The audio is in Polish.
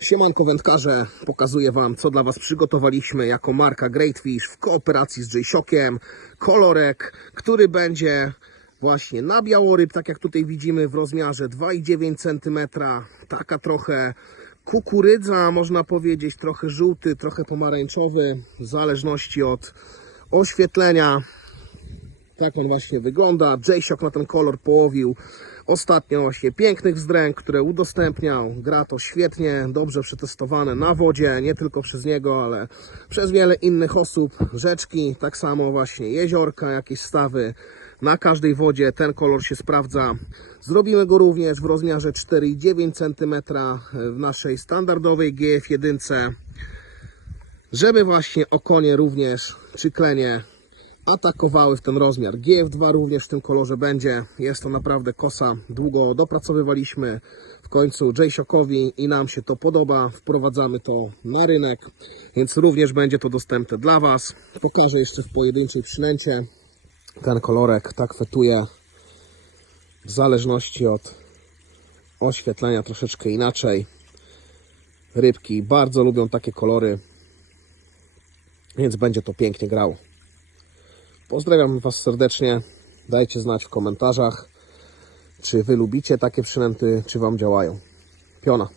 Siemanko wędkarze, pokazuję Wam co dla Was przygotowaliśmy jako marka Great Fish w kooperacji z J-Shockiem. Kolorek, który będzie właśnie na białoryb, tak jak tutaj widzimy w rozmiarze 2,9 cm. Taka trochę kukurydza, można powiedzieć, trochę żółty, trochę pomarańczowy, w zależności od oświetlenia. Tak on właśnie wygląda. J-Shock na ten kolor połowił ostatnio właśnie pięknych wzdręg, które udostępniał. Gra to świetnie, dobrze przetestowane na wodzie, nie tylko przez niego, ale przez wiele innych osób. Rzeczki, tak samo właśnie jeziorka, jakieś stawy. Na każdej wodzie ten kolor się sprawdza. Zrobimy go również w rozmiarze 4,9 cm w naszej standardowej GF1 żeby właśnie okonie również czy klenie atakowały w ten rozmiar. GF2 również w tym kolorze będzie. Jest to naprawdę kosa. Długo dopracowywaliśmy w końcu J-Shockowi i nam się to podoba. Wprowadzamy to na rynek, więc również będzie to dostępne dla Was. Pokażę jeszcze w pojedynczej przynęcie. Ten kolorek tak fetuje w zależności od oświetlenia troszeczkę inaczej. Rybki bardzo lubią takie kolory, więc będzie to pięknie grało. Pozdrawiam Was serdecznie. Dajcie znać w komentarzach, czy Wy lubicie takie przynęty, czy Wam działają. Piona.